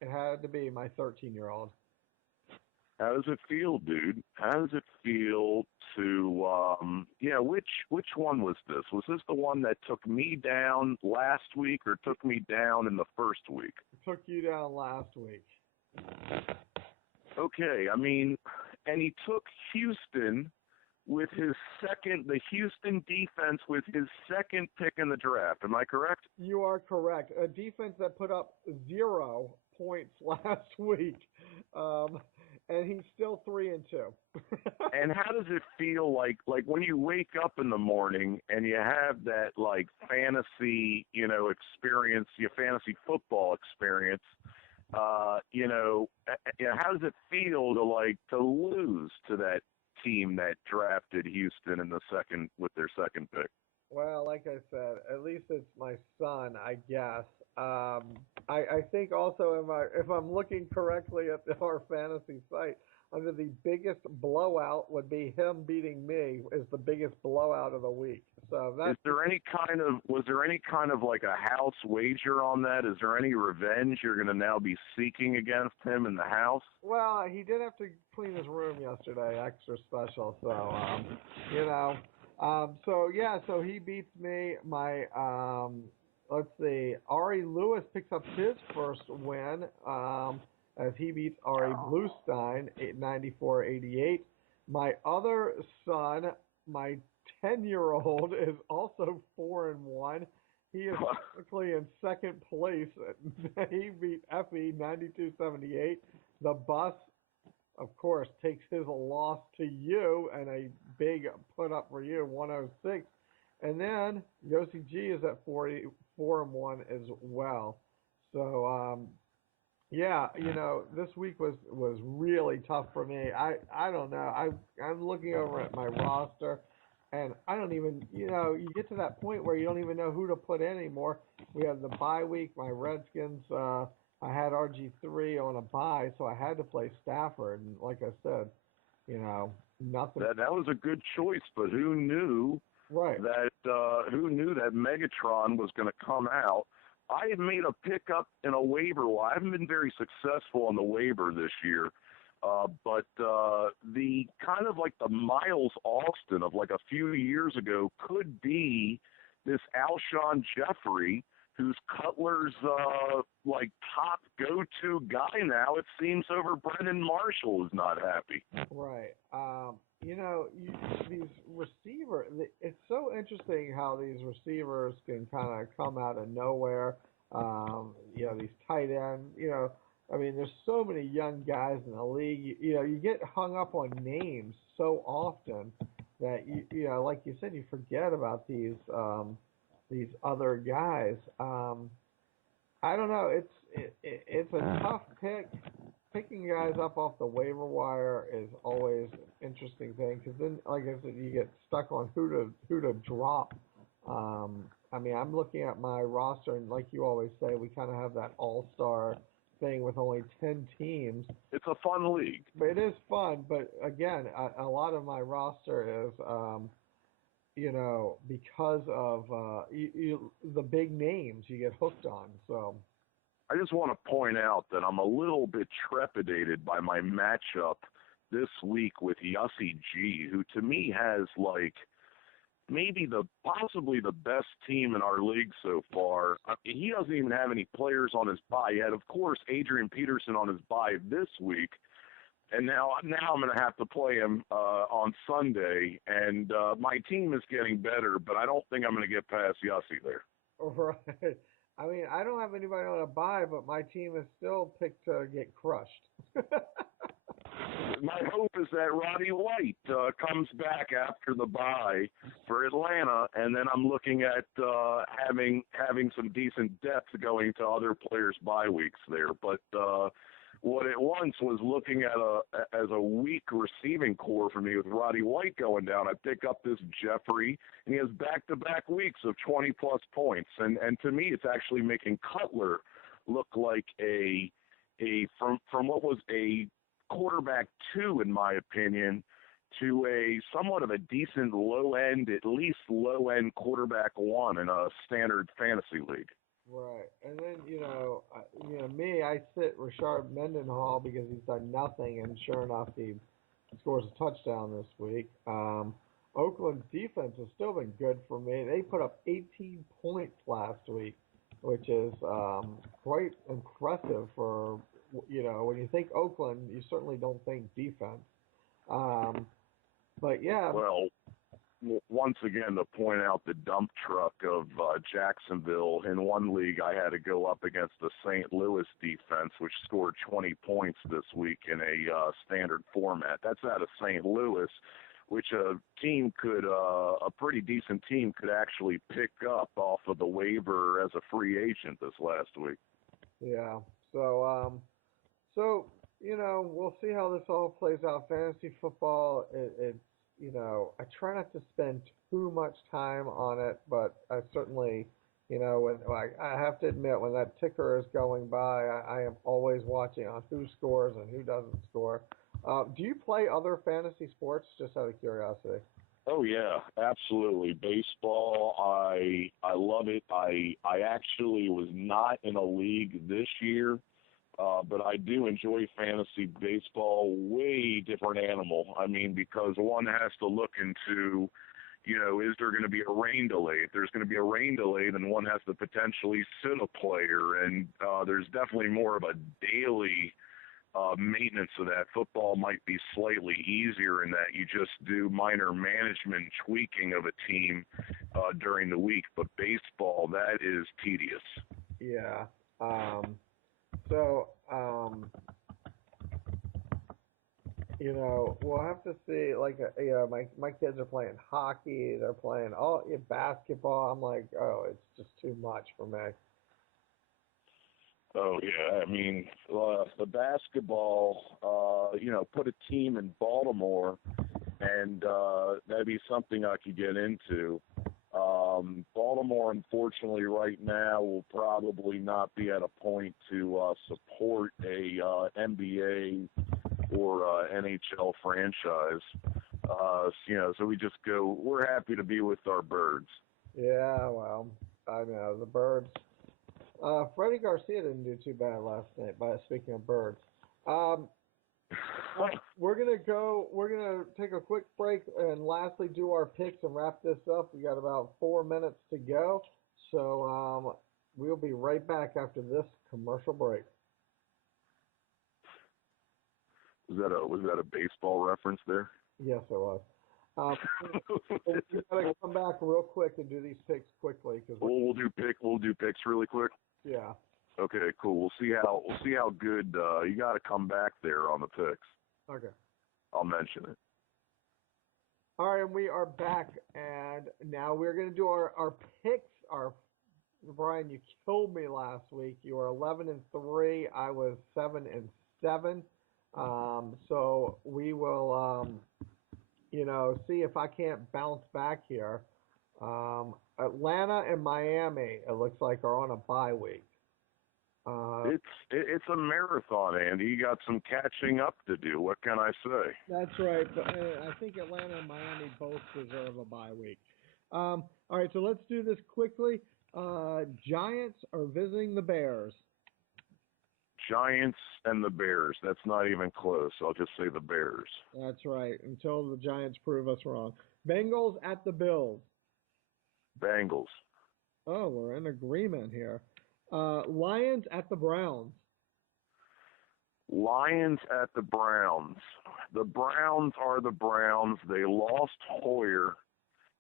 it had to be my 13-year-old. How does it feel, dude? How does it feel to, which one was this? Was this the one that took me down last week or took me down in the first week? Took you down last week. Okay, I mean, and he took Houston with the Houston defense with his second pick in the draft. Am I correct? You are correct. A defense that put up 0 points last week. And he's still 3-2. And how does it feel like when you wake up in the morning and you have that like fantasy, experience, your fantasy football experience? How does it feel to lose to that team that drafted Houston in with their second pick? Well, like I said, at least it's my son, I guess. I think also if I'm looking correctly at our fantasy site, under the biggest blowout would be him beating me is the biggest blowout of the week. So was there any kind of like a house wager on that? Is there any revenge you're going to now be seeking against him in the house? Well, he did have to clean his room yesterday, extra special. So, so he beats me. Let's see, Ari Lewis picks up his first win as he beats Ari Bluestein 94-88. My other son, my 10-year-old, is also 4-1. He is technically in second place. He beat Effie 92-78. The bus, of course, takes his loss to you and a big put up for you, 106. And then Yossi G is at 4-1 as well. So, this week was really tough for me. I don't know. I'm looking over at my roster, and I don't even, you get to that point where you don't even know who to put in anymore. We have the bye week. My Redskins, I had RG3 on a bye, so I had to play Stafford. And like I said, nothing. That was a good choice, but who knew? Right. Who knew that Megatron was going to come out? I had made a pickup in a waiver. Well, I haven't been very successful on the waiver this year, but the kind of like the Miles Austin of like a few years ago could be this Alshon Jeffrey, who's Cutler's top go-to guy now. It seems over Brendan Marshall is not happy. Right. These receivers, it's so interesting how these receivers can kind of come out of nowhere. These tight ends, there's so many young guys in the league. You get hung up on names so often that, like you said, you forget about these other guys. I don't know. It's a tough pick. Picking guys up off the waiver wire is always an interesting thing because then, like I said, you get stuck on who to drop. I'm looking at my roster, and like you always say, we kind of have that all-star thing with only 10 teams. It's a fun league. But it is fun, but again, a lot of my roster is, because of the big names you get hooked on. So I just want to point out that I'm a little bit trepidated by my matchup this week with Yossi G, who to me has possibly the best team in our league so far. He doesn't even have any players on his bye yet. Of course, Adrian Peterson on his bye this week, and now I'm going to have to play him on Sunday. And my team is getting better, but I don't think I'm going to get past Yossi there. Right. I mean, I don't have anybody on a bye, but my team is still picked to get crushed. My hope is that Roddy White comes back after the bye for Atlanta, and then I'm looking at having some decent depth going to other players' bye weeks there. But what it once was looking at as a weak receiving core for me with Roddy White going down, I pick up this Jeffrey, and he has back-to-back weeks of 20-plus points. And to me, it's actually making Cutler look like from what was a quarterback 2, in my opinion, to a somewhat of a decent low-end, at least low-end quarterback 1 in a standard fantasy league. Right, and then me, I sit Rashard Mendenhall because he's done nothing, and sure enough, he scores a touchdown this week. Oakland's defense has still been good for me. They put up 18 points last week, which is quite impressive for when you think Oakland, you certainly don't think defense. But yeah. Well, once again, to point out the dump truck of Jacksonville, in one league I had to go up against the St. Louis defense, which scored 20 points this week in a standard format. That's out of St. Louis, which a pretty decent team could actually pick up off of the waiver as a free agent this last week. Yeah. So we'll see how this all plays out. Fantasy football, it's I try not to spend too much time on it, but I certainly, I have to admit, when that ticker is going by, I am always watching on who scores and who doesn't score. Do you play other fantasy sports, just out of curiosity? Oh yeah, absolutely. Baseball, I love it. I actually was not in a league this year. But I do enjoy fantasy baseball. Way different animal. I mean, because one has to look into, is there going to be a rain delay? If there's going to be a rain delay, then one has to potentially sit a player. And there's definitely more of a daily maintenance of that. Football might be slightly easier in that you just do minor management tweaking of a team during the week. But baseball, that is tedious. Yeah. So, we'll have to see. Like, my kids are playing hockey. They're playing basketball. I'm like, it's just too much for me. Oh yeah, I mean, the basketball. Put a team in Baltimore, and that'd be something I could get into. Baltimore, unfortunately, right now will probably not be at a point to support a NBA or NHL franchise. So we just go. We're happy to be with our birds. Yeah, well, I know the birds. Freddie Garcia didn't do too bad last night. But speaking of birds, we're gonna take a quick break and lastly do our picks and wrap this up. We got about 4 minutes to go, so we'll be right back after this commercial break. Was that a baseball reference there? Yes, it was. We gotta come back real quick and do these picks quickly because we'll do picks really quick. Yeah. Okay, cool. We'll see how good you got to come back there on the picks. Okay. I'll mention it. All right, and we are back, and now we're going to do our picks. Brian, you killed me last week. You were 11-3. I was 7-7. So we will, see if I can't bounce back here. Atlanta and Miami, it looks like, are on a bye week. It's a marathon, Andy. You got some catching up to do. What can I say? That's right. But I think Atlanta and Miami both deserve a bye week. All right, so let's do this quickly. Giants are visiting the Bears. Giants and the Bears. That's not even close. I'll just say the Bears. That's right, until the Giants prove us wrong. Bengals at the Bills. Bengals. Oh, we're in agreement here. Lions at the Browns. Lions at the Browns. The Browns are the Browns. They lost Hoyer.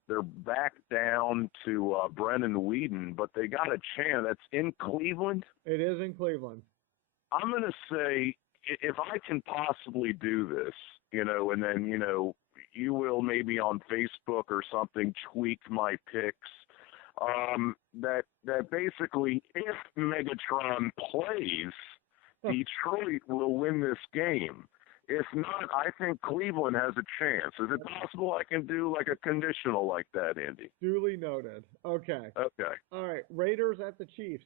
They're back down to Brennan Whedon, but they got a chance. That's in Cleveland. It is in Cleveland. I'm going to say, if I can possibly do this, and then, you will maybe on Facebook or something tweak my picks, that basically if Megatron plays, Detroit will win this game. If not, I think Cleveland has a chance. Is it possible I can do like a conditional like that, Andy? Duly noted. Okay. Okay. All right. Raiders at the Chiefs.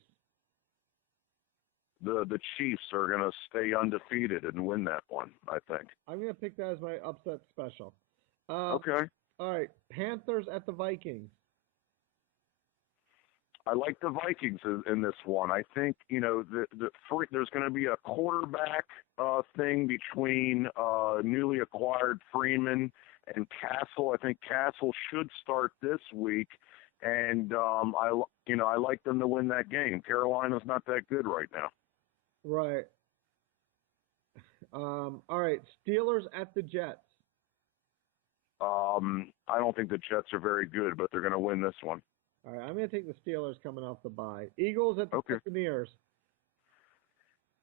The Chiefs are going to stay undefeated and win that one, I think. I'm going to pick that as my upset special. Okay. All right. Panthers at the Vikings. I like the Vikings in this one. I think, there's going to be a quarterback thing between newly acquired Freeman and Castle. I think Castle should start this week, and I like them to win that game. Carolina's not that good right now. Right. All right. Steelers at the Jets. I don't think the Jets are very good, but they're going to win this one. All right, I'm going to take the Steelers coming off the bye. Eagles at the Buccaneers.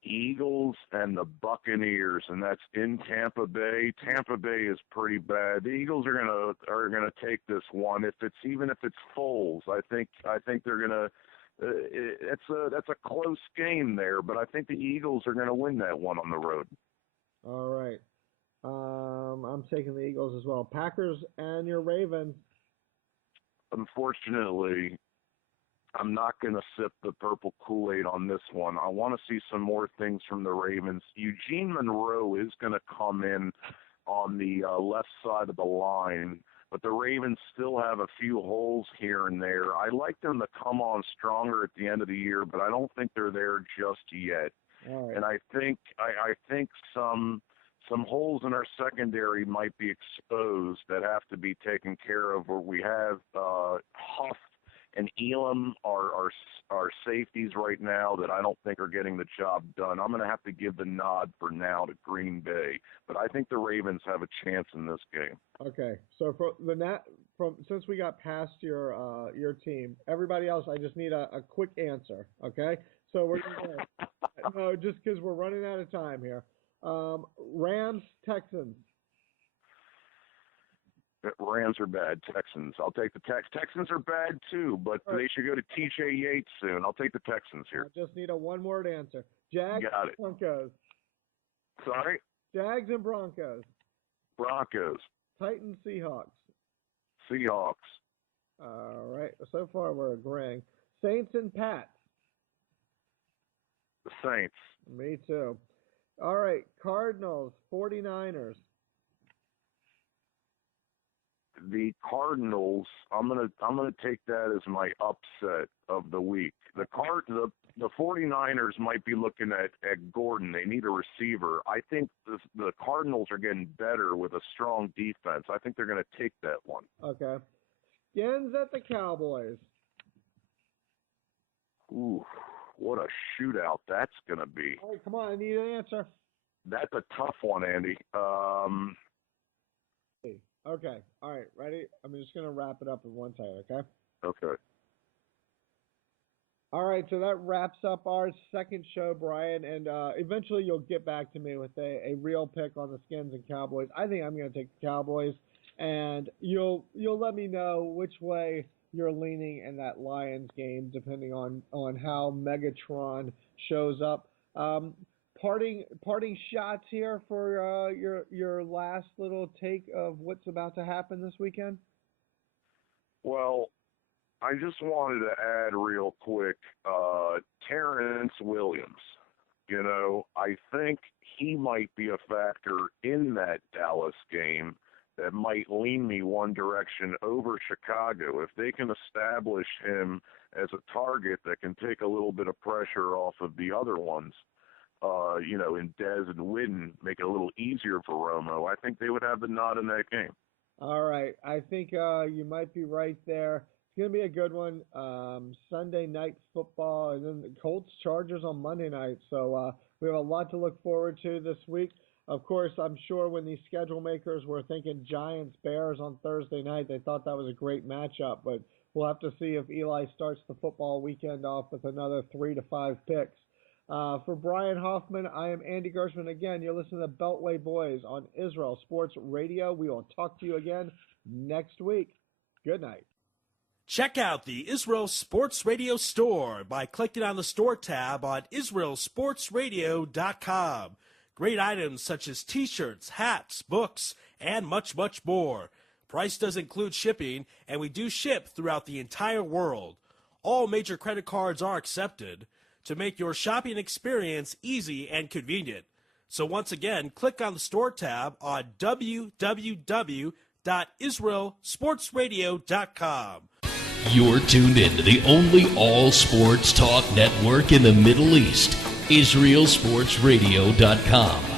Eagles and the Buccaneers, and that's in Tampa Bay. Tampa Bay is pretty bad. The Eagles are gonna take this one. Even if it's Foles, I think they're gonna. That's a close game there, but I think the Eagles are gonna win that one on the road. All right, I'm taking the Eagles as well. Packers and your Ravens. Unfortunately, I'm not going to sip the purple Kool-Aid on this one. I want to see some more things from the Ravens. Eugene Monroe is going to come in on the left side of the line, but the Ravens still have a few holes here and there. I like them to come on stronger at the end of the year, but I don't think they're there just yet. All right. And I think some holes in our secondary might be exposed that have to be taken care of, where we have Huff and Elam are safeties right now that I don't think are getting the job done. I'm going to have to give the nod for now to Green Bay, but I think the Ravens have a chance in this game. Okay, so since we got past your team, everybody else, I just need a quick answer. Okay, so we're no, just because we're running out of time here. Rams, Texans. Rams are bad. Texans. I'll take the Texans are bad too, but they should go to TJ Yates soon. I'll take the Texans here. I just need a one-word answer. Jags, got it. Broncos. Sorry? Jags and Broncos. Broncos. Titans, Seahawks. Seahawks. All right. So far we're agreeing. Saints and Pats. The Saints. Me too. All right, Cardinals, 49ers. The Cardinals, I'm gonna take that as my upset of the week. The 49ers might be looking at Gordon. They need a receiver. I think the Cardinals are getting better with a strong defense. I think they're going to take that one. Okay. Skins at the Cowboys. Ooh, what a shootout that's going to be. All right, come on, I need an answer. That's a tough one, Andy. Okay, all right, ready? I'm just going to wrap it up in one take, okay? Okay. All right, so that wraps up our second show, Brian, and eventually you'll get back to me with a real pick on the Skins and Cowboys. I think I'm going to take the Cowboys, and you'll let me know which way you're leaning in that Lions game, depending on how Megatron shows up. Parting shots here for your last little take of what's about to happen this weekend? Well, I just wanted to add real quick, Terrence Williams. I think he might be a factor in that Dallas game that might lean me one direction over Chicago. If they can establish him as a target that can take a little bit of pressure off of the other ones, in Dez and Witten, make it a little easier for Romo, I think they would have the nod in that game. All right. I think you might be right there. going to be a good one. Sunday night football, and then the Colts Chargers on Monday night. So we have a lot to look forward to this week. Of course, I'm sure when these schedule makers were thinking Giants Bears on Thursday night, they thought that was a great matchup. But we'll have to see if Eli starts the football weekend off with another 3 to 5 picks. For Brian Hoffman, I am Andy Gershman. Again, you're listening to Beltway Boys on Israel Sports Radio. We will talk to you again next week. Good night. Check out the Israel Sports Radio store by clicking on the store tab on IsraelSportsRadio.com. Great items such as t-shirts, hats, books, and much, much more. Price does include shipping, and we do ship throughout the entire world. All major credit cards are accepted to make your shopping experience easy and convenient. So once again, click on the store tab on www.israelsportsradio.com. You're tuned in to the only all-sports talk network in the Middle East, IsraelSportsRadio.com.